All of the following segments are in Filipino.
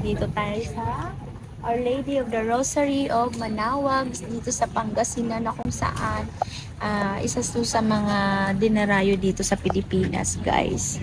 Nandito tayo sa Our Lady of the Rosary of Manaoag dito sa Pangasinan na kung saan isa to sa mga dinarayo dito sa Pilipinas, guys.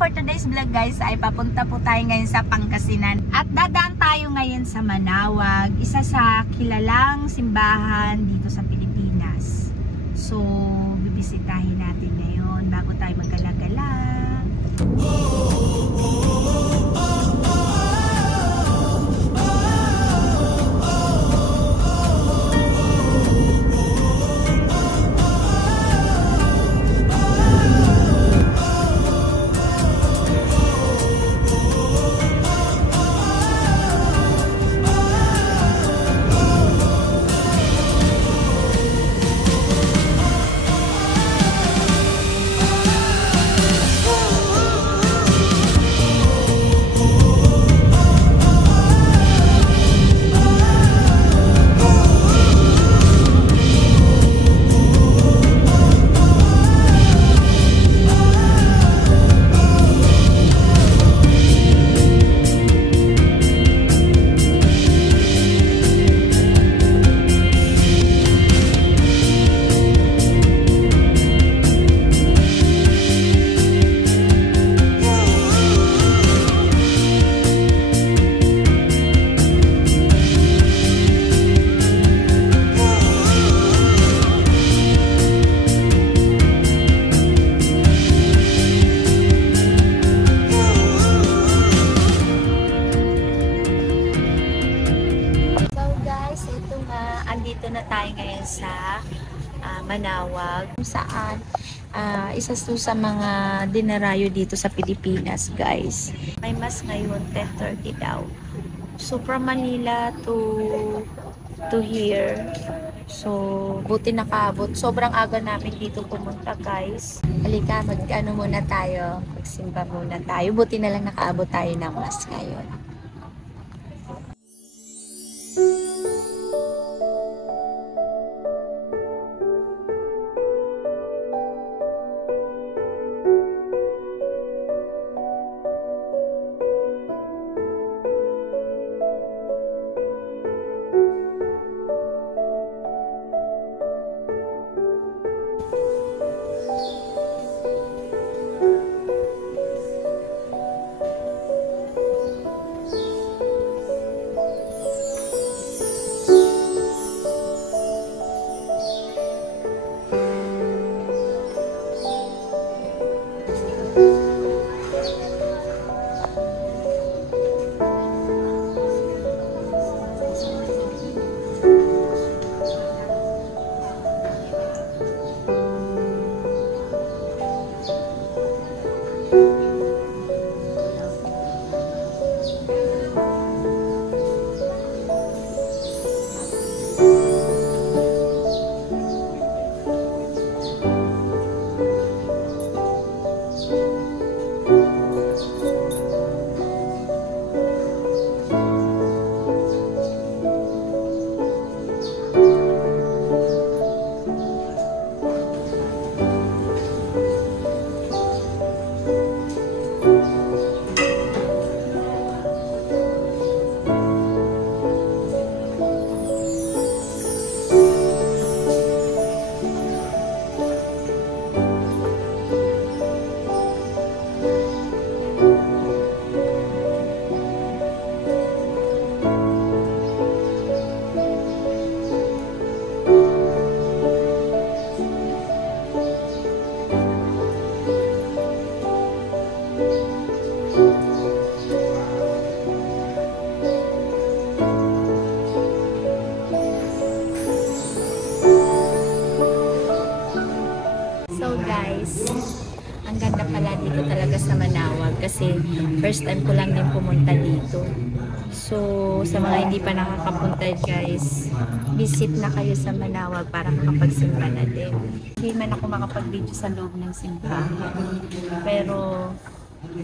For today's vlog, guys, ay papunta po tayo ngayon sa Pangasinan at dadaan tayo ngayon sa Manaoag, isa sa kilalang simbahan dito sa Pilipinas. So bibisitahin natin ngayon bago tayo maggalagala. Andito na tayo ngayon sa Manaoag kung saan isa to sa mga dinarayo dito sa Pilipinas, guys. May mas ngayon 10:30 daw. So from Manila to here. So buti nakaabot. Sobrang aga namin dito pumunta, guys. Halika, mag-ano muna tayo. Magsimba muna tayo. Buti na lang nakaabot tayo ng mas ngayon. Ang ganda pala dito talaga sa Manaoag kasi first time ko lang din pumunta dito. So, sa mga hindi pa nakakapunta guys, visit na kayo sa Manawag para makapagsimba na din. Hindi man ako makapag-video sa loob ng simbahan. Pero,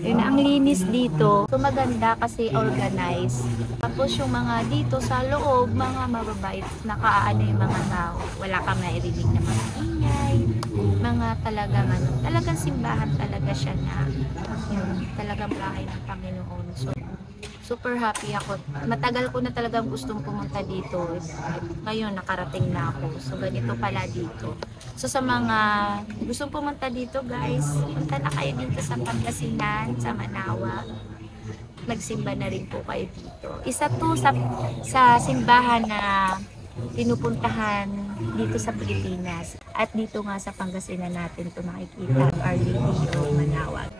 yun, ang linis dito. So, maganda kasi organized. Tapos yung mga dito sa loob, mga mababait, nakaano yung mga tao. Wala ka mairinig na mga ingay. Mga talagang simbahan talaga siya na yun, talagang bahay ng Panginoon. So, super happy ako. Matagal ko na talagang gustong pumunta dito. Ngayon, nakarating na ako. So, ganito pala dito. So, sa mga gustong pumunta dito, guys, punta na kayo dito sa Pangasinan, sa Manawag. Magsimba na rin po kayo dito. Isa to sa simbahan na pinupuntahan dito sa Pilipinas. At dito nga sa Pangasinan natin ito makikita, Our Lady of Manawag.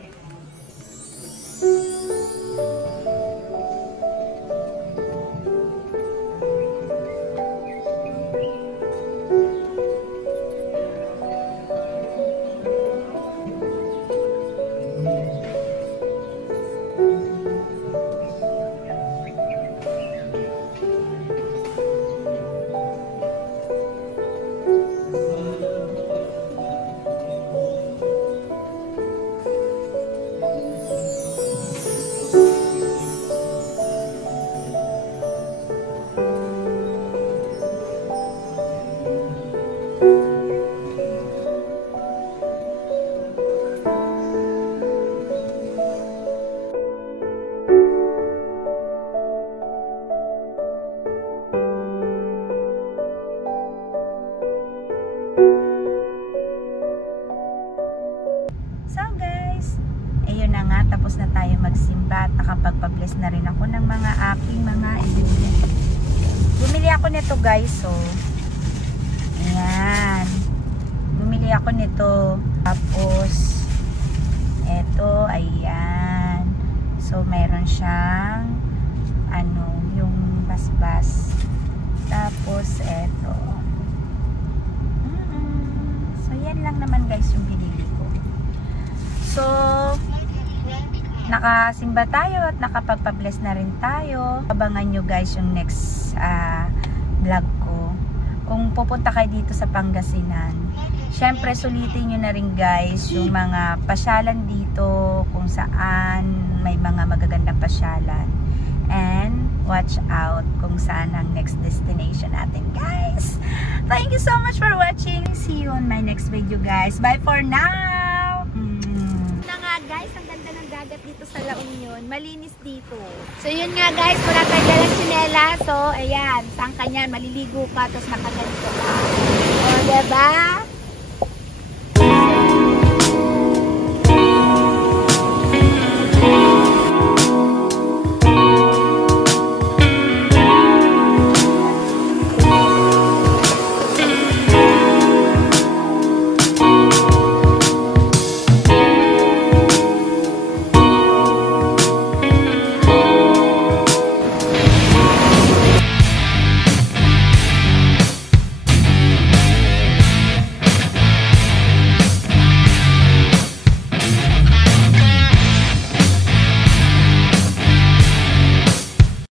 So guys, ayun na nga, tapos na tayo magsimba at nakapagpa-bless na rin ako ng mga aking mga ibigay. Bumili ako nito guys, so ayan, bumili ako nito, tapos eto, ayan, so meron siyang ano, yung basbas, tapos eto, so yan lang naman guys yung binili ko. So, nakasimba tayo at nakapagpa-bless na rin tayo. Abangan nyo guys yung next vlog ko. Kung pupunta kayo dito sa Pangasinan, syempre sulitin nyo na rin guys yung mga pasyalan dito, kung saan may mga magagandang pasyalan. And watch out kung saan ang next destination natin guys. Thank you so much for watching. See you on my next video guys. Bye for now! Guys, ang ganda ng dagat dito sa La Union. Malinis dito. So, yun nga guys, wala tayong dalang tsinela. So, ayan, tangka niyan, maliligo ka, tapos nakaganito ka. O, diba?